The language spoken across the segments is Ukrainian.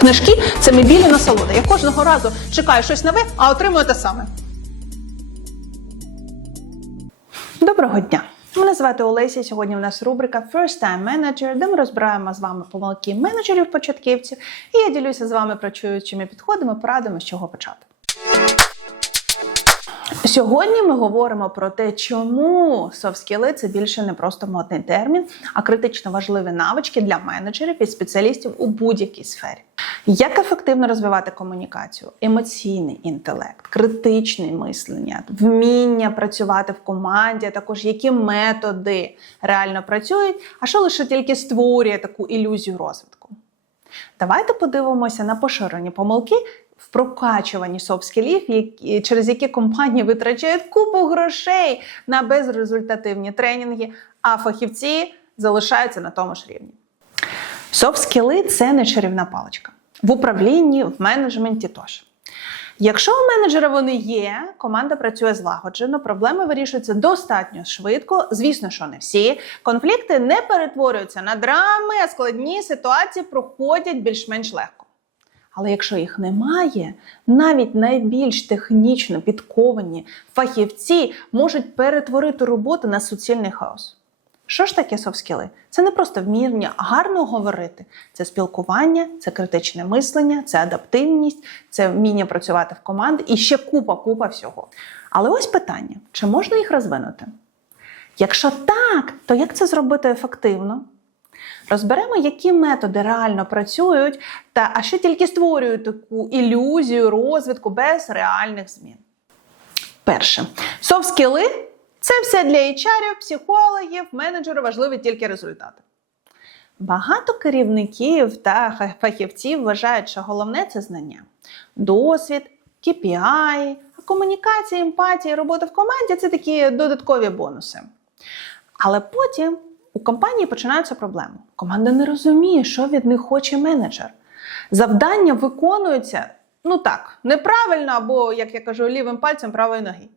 Книжки це мебільна насолода. Я кожного разу чекаю щось нове, а отримую те саме. Доброго дня! Мене звати Олеся. Сьогодні в нас рубрика First Time Manager, де ми розбираємо з вами помилки менеджерів-початківців. І я ділюся з вами працюючими підходами, порадами, з чого почати. Сьогодні ми говоримо про те, чому софт-скіли – це більше не просто модний термін, а критично важливі навички для менеджерів і спеціалістів у будь-якій сфері. Як ефективно розвивати комунікацію, емоційний інтелект, критичне мислення, вміння працювати в команді, а також які методи реально працюють, а що лише тільки створює таку ілюзію розвитку. Давайте подивимося на поширені помилки в прокачуванні софт-скілів, через які компанії витрачають купу грошей на безрезультативні тренінги, а фахівці залишаються на тому ж рівні. Софт-скіли – це не чарівна паличка. В управлінні, в менеджменті тож. Якщо у менеджера вони є, команда працює злагоджено, проблеми вирішуються достатньо швидко. Звісно, що не всі. Конфлікти не перетворюються на драми, а складні ситуації проходять більш-менш легко. Але якщо їх немає, навіть найбільш технічно підковані фахівці можуть перетворити роботу на суцільний хаос. Що ж таке софт-скіли? Це не просто вміння гарно говорити, це спілкування, це критичне мислення, це адаптивність, це вміння працювати в команді і ще купа, купа всього. Але ось питання: чи можна їх розвинути? Якщо так, то як це зробити ефективно? Розберемо, які методи реально працюють, та а що тільки створюють таку ілюзію розвитку без реальних змін. Перше, софт-скіли це все для HR, психологів, менеджерів важливі тільки результати. Багато керівників та фахівців вважають, що головне це знання, досвід, KPI, комунікація, емпатія, робота в команді це такі додаткові бонуси. Але потім у компанії починаються проблеми. Команда не розуміє, що від них хоче менеджер. Завдання виконуються ну так, неправильно, або, як я кажу, лівим пальцем правої ноги.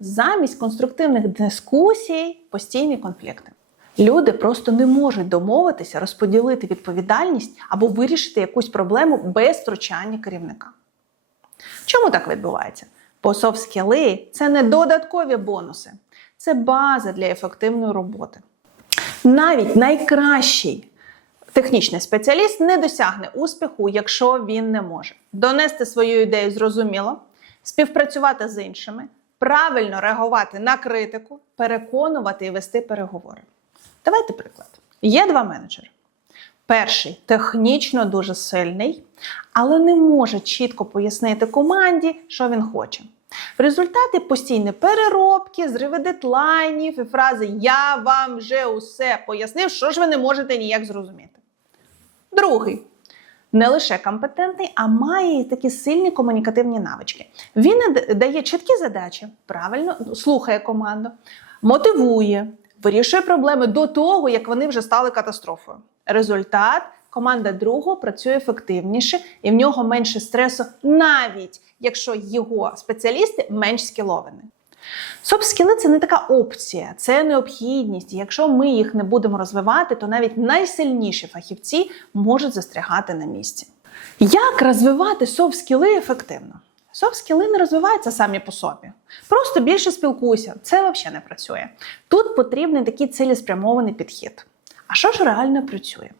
Замість конструктивних дискусій постійні конфлікти. Люди просто не можуть домовитися, розподілити відповідальність або вирішити якусь проблему без втручання керівника. Чому так відбувається? Бо софт-скіли – це не додаткові бонуси, це база для ефективної роботи. Навіть найкращий технічний спеціаліст не досягне успіху, якщо він не може донести свою ідею зрозуміло, співпрацювати з іншими, правильно реагувати на критику, переконувати і вести переговори. Давайте приклад. Є два менеджери. Перший технічно дуже сильний, але не може чітко пояснити команді, що він хоче. В результаті постійні переробки, зриви дедлайнів і фрази Я вам вже усе пояснив, що ж ви не можете ніяк зрозуміти. Другий не лише компетентний, а має такі сильні комунікативні навички. Він дає чіткі задачі, правильно слухає команду, мотивує, вирішує проблеми до того, як вони вже стали катастрофою. Результат команда другого працює ефективніше і в нього менше стресу, навіть якщо його спеціалісти менш скіловані. Софт-скіли – це не така опція, це необхідність. Якщо ми їх не будемо розвивати, то навіть найсильніші фахівці можуть застрягати на місці. Як розвивати софт-скіли ефективно? Софт-скіли не розвиваються самі по собі. Просто більше спілкуйся. Це взагалі не працює. Тут потрібний такий цілеспрямований підхід. А що ж реально працює?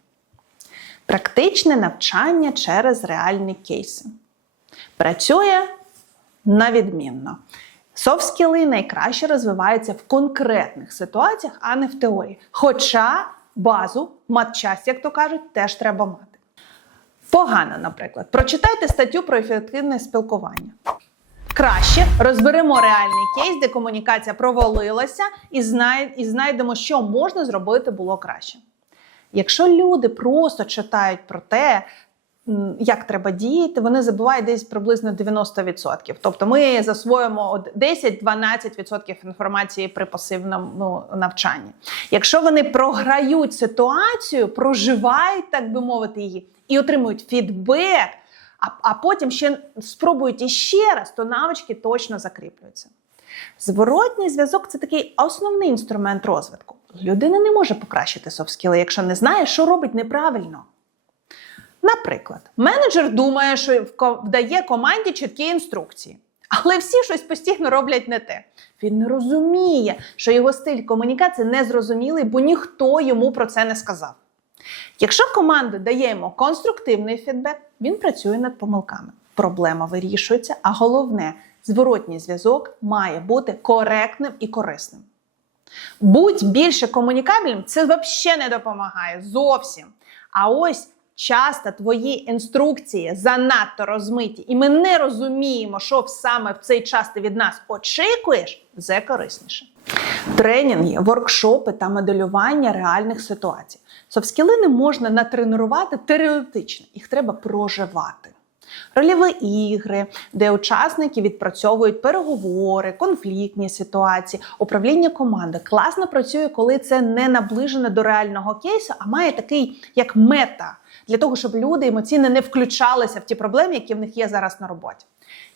Практичне навчання через реальні кейси. Працює на відмінно. Софт-скіли найкраще розвиваються в конкретних ситуаціях, а не в теорії. Хоча базу, матчасть, як то кажуть, теж треба мати. Погано, наприклад, прочитайте статтю про ефективне спілкування. Краще розберемо реальний кейс, де комунікація провалилася, і, знай... і знайдемо, що можна зробити було краще. Якщо люди просто читають про те, як треба діяти, вони забувають десь приблизно 90%. Тобто ми засвоїмо 10-12% інформації при пасивному навчанні. Якщо вони програють ситуацію, проживають, так би мовити, її, і отримують фідбек, а, а потім ще спробують іще раз, то навички точно закріплюються. Зворотній зв'язок це такий основний інструмент розвитку. Людина не може покращити софт-скіли, якщо не знає, що робить неправильно. Наприклад, менеджер думає, що вдає команді чіткі інструкції, але всі щось постійно роблять не те. Він не розуміє, що його стиль комунікації незрозумілий, бо ніхто йому про це не сказав. Якщо команда дає йому конструктивний фідбек, він працює над помилками. Проблема вирішується, а головне, зворотній зв'язок має бути коректним і корисним. Будь більше комунікабельним, це взагалі не допомагає зовсім. А ось часто твої інструкції занадто розмиті, і ми не розуміємо, що саме в цей час ти від нас очікуєш, це корисніше. Тренінги, воркшопи та моделювання реальних ситуацій. Софт-скіли не можна натренувати теоретично, їх треба проживати. Рольові ігри, де учасники відпрацьовують переговори, конфліктні ситуації, управління команди. Класно працює, коли це не наближено до реального кейсу, а має такий як мета для того, щоб люди емоційно не включалися в ті проблеми, які в них є зараз на роботі.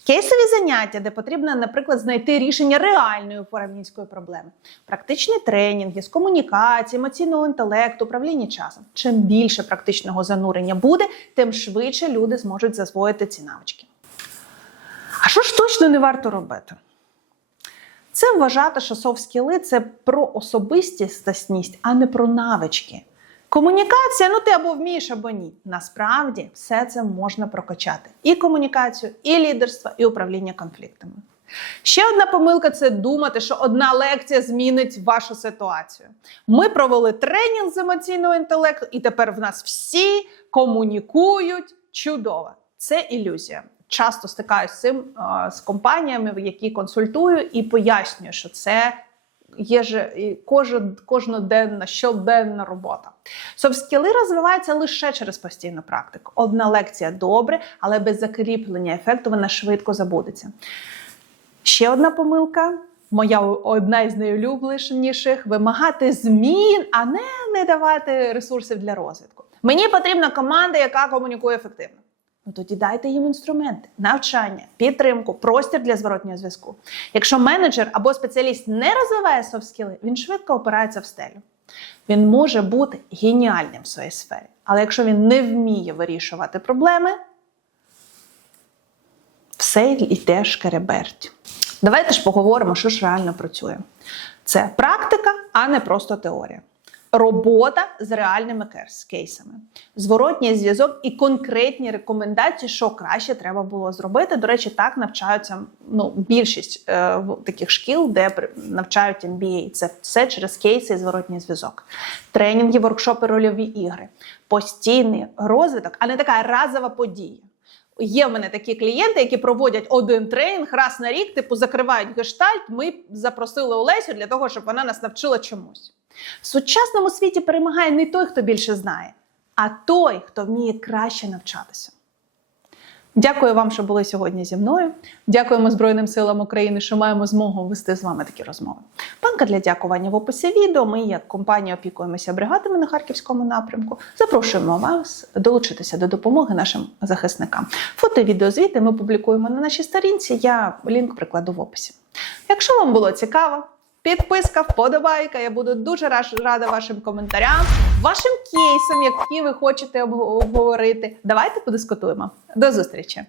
Кейсові заняття, де потрібно, наприклад, знайти рішення реальної управлінської проблеми, практичні тренінги з комунікації, емоційного інтелекту, управління часом. Чим більше практичного занурення буде, тим швидше люди зможуть засвоїти ці навички. А що ж точно не варто робити? Це вважати, що софт-скіли – це про особистісність, а не про навички. Комунікація, ну ти або вмієш, або ні. Насправді все це можна прокачати: і комунікацію, і лідерство, і управління конфліктами. Ще одна помилка це думати, що одна лекція змінить вашу ситуацію. Ми провели тренінг з емоційного інтелекту, і тепер в нас всі комунікують чудово. Це ілюзія. Часто стикаюся з цим з компаніями, які консультую, і пояснюю, що це є же і кожен, кожноденна, щоденна робота. Софт-скіли розвиваються лише через постійну практику. Одна лекція добре, але без закріплення ефекту вона швидко забудеться. Ще одна помилка. Моя одна із найулюбленіших вимагати змін, а не, не давати ресурсів для розвитку. Мені потрібна команда, яка комунікує ефективно. Ну тоді дайте їм інструменти, навчання, підтримку, простір для зворотнього зв'язку. Якщо менеджер або спеціаліст не розвиває софт-скіли, він швидко опирається в стелю. Він може бути геніальним в своїй сфері, але якщо він не вміє вирішувати проблеми, все йде шкереберть. Давайте ж поговоримо, що ж реально працює. Це практика, а не просто теорія. Робота з реальними кейсами, зворотній зв'язок і конкретні рекомендації, що краще треба було зробити. До речі, так навчаються ну, більшість е, таких шкіл, де навчають MBA. Це все через кейси і зворотній зв'язок. Тренінги, воркшопи, рольові ігри, постійний розвиток, а не така разова подія. Є в мене такі клієнти, які проводять один тренінг раз на рік, типу закривають гештальт. Ми запросили Олесю для того, щоб вона нас навчила чомусь. В сучасному світі перемагає не той, хто більше знає, а той, хто вміє краще навчатися. Дякую вам, що були сьогодні зі мною. Дякуємо Збройним силам України, що маємо змогу вести з вами такі розмови. Банка для дякування в описі відео. Ми, як компанія, опікуємося бригадами на харківському напрямку. Запрошуємо вас долучитися до допомоги нашим захисникам. Фото і відеозвіти ми публікуємо на нашій сторінці. Я лінк прикладу в описі. Якщо вам було цікаво, підписка, вподобайка. Я буду дуже рада вашим коментарям, вашим кейсам, які ви хочете обговорити. Давайте подискутуємо. До зустрічі!